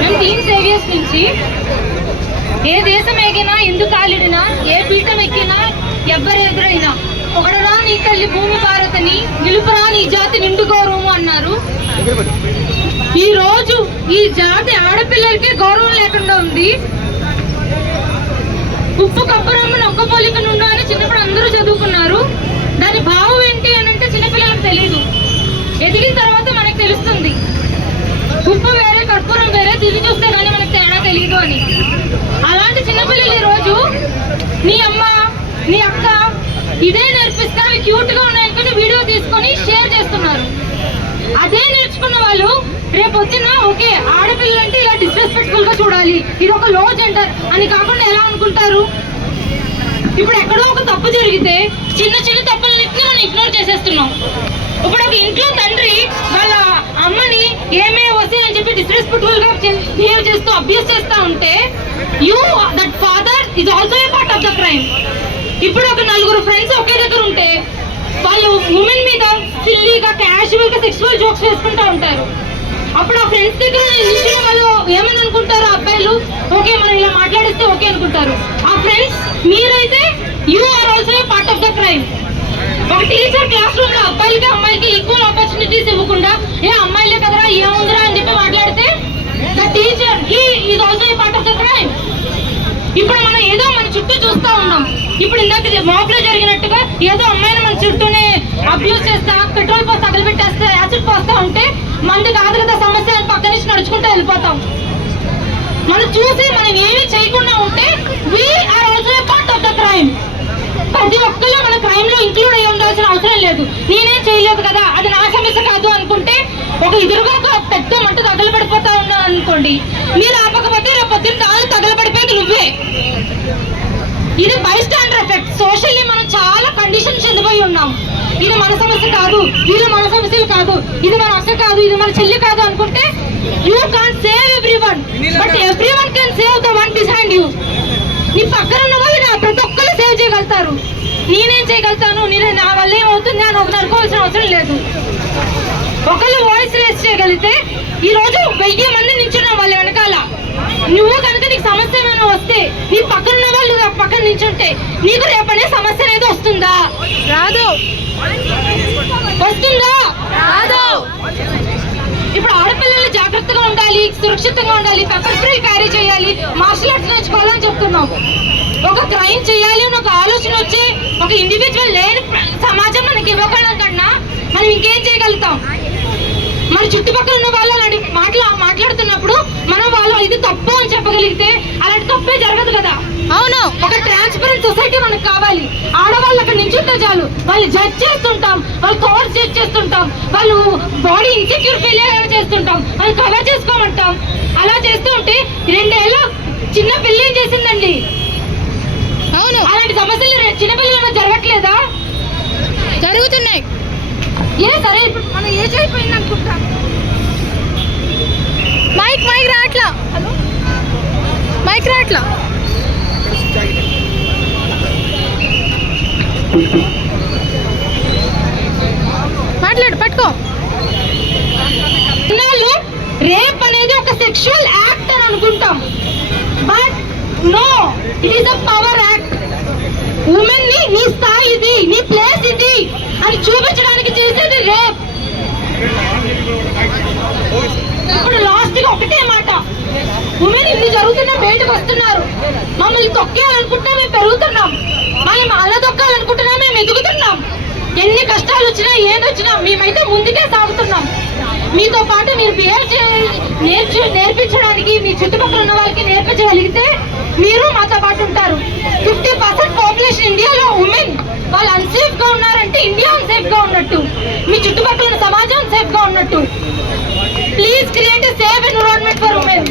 మేము team saviours నుంచి ఏ దేశం ఎగినా ఎందుకు కాలిడినా ఏ పీఠం ఎక్కినా ఎవ్వరు ఎదురైనా ఒకడరా నీ తల్లి భూమి భారతని నిలుపురా నీ జాతి నిండు గౌరవము అన్నారు. ఈ రోజు ఈ జాతి ఆడపిల్లలకే గౌరవం లేకుండా ఉంది. ఉప్పు కప్పురమ్మని ఒక్క పోలిక నుండు అని చిన్నప్పుడు అందరూ చదువుకున్నారు. దాని భావం ఏంటి అని అంటే చిన్నపిల్లలకు తెలియదు. ఎదిగిన తర్వాత మనకు తెలుస్తుంది. ఉప్పు వేరే కర్పూరం వేరే, తిరిగి చూస్తే కానీ మనకు తేడా తెలియదు అని. అలాంటి చిన్నపిల్లలు ఈరోజు నీ అమ్మ నీ అక్క ఇదే నేర్పిస్తే అవి క్యూట్ గా ఉన్నాయనుకుని వీడియో తీసుకొని షేర్ చేస్తున్నారు. అదే నేర్చుకున్న వాళ్ళు రేపొద్దున ఓకే ఆడపిల్లలంటే ఇలా డిస్రెస్పెక్ట్ఫుల్ గా చూడాలి, ఇది ఒక లో జెండర్ అని కాకుండా ఎలా అనుకుంటారు? ఇప్పుడు ఎక్కడో ఒక తప్పు జరిగితే చిన్న చిన్న తప్పులన్నింటినీ మనం ఇగ్నోర్ చేసేస్తున్నాం. ఇప్పుడు ఒక ఇంట్లో తండ్రి వాళ్ళ అమ్మని ఏమే వస్తే అని చెప్పి డిస్రెస్పెక్ట్ఫుల్ గా బిహేవ్ చేస్తూ అబ్యూస్ చేస్తూ ఉంటే that father is also a part of the crime. ఇప్పుడు ఒక నలుగురు ఫ్రెండ్స్ ఒకే దగ్గర ఉంటే వాళ్ళు ఉమెన్ మీద సిల్లీగా క్యాజువల్ గా సెక్సువల్ జోక్స్ వేసుకుంటూ ఉంటారు. అప్పుడు ఆ ఫ్రెండ్స్ దగ్గర నిలిచిన వాళ్ళు ఏమని అనుకుంటారు? అబ్బాయిలు ఓకే మనం ఇలా మాట్లాడిస్తే ఓకే అనుకుంటారు. ఆ ఫ్రెండ్స్ మీరైతే you are also a part of the crime. ఒక టీచర్ క్లాస్ రూమ్ లో అబ్బాయిలకి అమ్మాయిలకి ఈక్వల్ ఆపర్చునిటీస్ ఇవ్వకుండా ఏ అమ్మాయిలే కదరా ఏముందిరా అని చెప్పి మాట్లాడితే the teacher he is also a part of the crime. ఇప్పుడు మనం ఏదో మన చుట్టూ చూస్తూ ఉన్నాం. ఇప్పుడు ఇందాక మాక్ లో జరిగినట్టుగా ఏదో అమ్మాయిని మన చుట్టూనే అబ్యూస్ చేస్తా పెట్రోల్ పోసి తగలబెట్టేస్తా యాసిడ్ పోస్తా ఉంటే మంది కాదు కదా సమస్య అని పక్క నుంచి నడుచుకుంటూ వెళ్ళిపోతాం. మనం చూసి మనం ఏమీ చేయకుండా ఉంటే we are also a part of the crime. ప్రతి ఒక్కరు మన క్రైమ్ లో ఇంక్లూడ్ అయ్యి ఉండాల్సిన అవసరం లేదు. నేనేం చేయలేదు కదా అది నా సమస్య కాదు అనుకుంటే ఒక ఎదురుగా ఒక పెద్ద మంట తగలబడిపోతా ఉన్నా అనుకోండి, మీరు ఆపకపోతే రేపు పొద్దున్న కాదు తగలబడిపోయేది నువ్వే. ఇది బై స్టాండర్ ఎఫెక్ట్. సోషల్లీ మనం చాలా కండిషన్ చెందిపోయి ఉన్నాం. ఇది మన సమస్య కాదు, వీళ్ళు మన సమస్యలు కాదు, ఇది మన అక్క కాదు, ఇది మన చెల్లి కాదు అనుకుంటే you can't save everyone, but everyone can save the one behind you. నీ పక్కన ఉన్న వాళ్ళు ప్రతి ఒక్కరు సేవ్ చేయగలుగుతారు. నేనేం చేయగలుగుతాను, నా వల్ల ఏమవుతుంది అని ఒకరు అనుకోవాల్సిన అవసరం లేదు. ఒకళ్ళు వాయిస్ రేస్ చేయగలిగితే ఈ రోజు 1000 మంది నించున్నాం వాళ్ళ వెనకాల. నువ్వు కనుక నీకు సమస్య ఏమైనా వస్తే నీ పక్కన ఉన్న వాళ్ళు పక్కన నించుంటే నీకు రేపనే సమస్య అనేది వస్తుందా? రాదు. వస్తుందా? రాదు. ఇప్పుడు ఆడపిల్లలు జాగ్రత్తగా ఉండాలి, సురక్షితంగా ఉండాలి, పెప్పర్ స్ప్రే క్యారీ చేయాలి, మార్షల్ ఆర్ట్స్ నేర్చుకోవాలని చెప్తున్నాం. ఒక క్రైమ్ చేయాలి అని ఒక ఆలోచన వచ్చి ఒక ఇండివిజువల్ లేని సమాజం మనకి ఇవ్వగలం కన్నా మనం ఇంకేం చేయగలుగుతాం? మన చుట్టుపక్కల ఉన్న వాళ్ళు అలాంటి మాట్లాడుతున్నప్పుడు మనం వాళ్ళు ఇది తప్పు అని చెప్పగలిగితే అలాంటి తప్పే జరగదు కదా. అవును. ఒక ట్రాన్స్పరెంట్ సొసైటీ మనకు కావాలి. ఆడవాళ్ళు అక్కడ నించుంటే చాలు వాళ్ళు జడ్జ్ చేస్తుంటాం, వాళ్ళు కవర్ చేస్తుంటాం, వాళ్ళు బాడీ ఇన్సెక్యూర్ ఫీల్ చేస్తుంటాం, వాళ్ళు కవర్ చేసుకోమంటాం. అలా చేస్తూ ఉంటే 2 ఏళ్ళ చిన్న పిల్ల ఏం చేసిందండి? అవును. అలాంటి సమస్యలు చిన్నపిల్లలు జరగట్లేదా? జరుగుతున్నాయి. సరే ఇప్పుడు మనం ఏజ్ అయిపోయింది అనుకుంటాం. మైక్ రాట్లా. హలో మైక్ రాట్లా. మాట్లాడు పట్టుకో. రేప్ అనేది ఒక సెక్షువల్ యాక్ట్ అని అనుకుంటాం, but no, it is a power act. Women ని నీ స్థాయి ఇది, నీ ప్లేస్ ఇది అని చూపించడానికి చేసేది రేప్. ఇప్పుడు లాస్ట్ గా ఒకటే మాట, ఉమెన్ ఇన్ని జరుగుతున్నా బయటకు వస్తున్నారు. మమ్మల్ని తొక్కేయాలనుకుంటున్నా మేము పెరుగుతున్నాం, మనం అలా తొక్కాలనుకుంటున్నా మేము ఎదుగుతున్నాం. ఎన్ని కష్టాలు వచ్చినా ఏదొచ్చినా మేమైతే ముందుకే సాగుతున్నాం. మీతో పాటు మీరు బిహేవ్ నేర్పించడానికి మీ చుట్టుపక్కల ఉన్న వాళ్ళకి నేర్పించగలిగితే మీరు మాతో పాటు ఉంటారు. 50% పాపులేషన్ ఇండియాలో ఉమెన్. వాళ్ళు అన్సేఫ్ గా ఉన్నారంటే ఇండియా అన్సేఫ్ గా ఉన్నట్టు, మీ చుట్టుపక్కల ఉన్న సమాజం సేఫ్ గా ఉన్నట్టు. Please create a safe environment for women.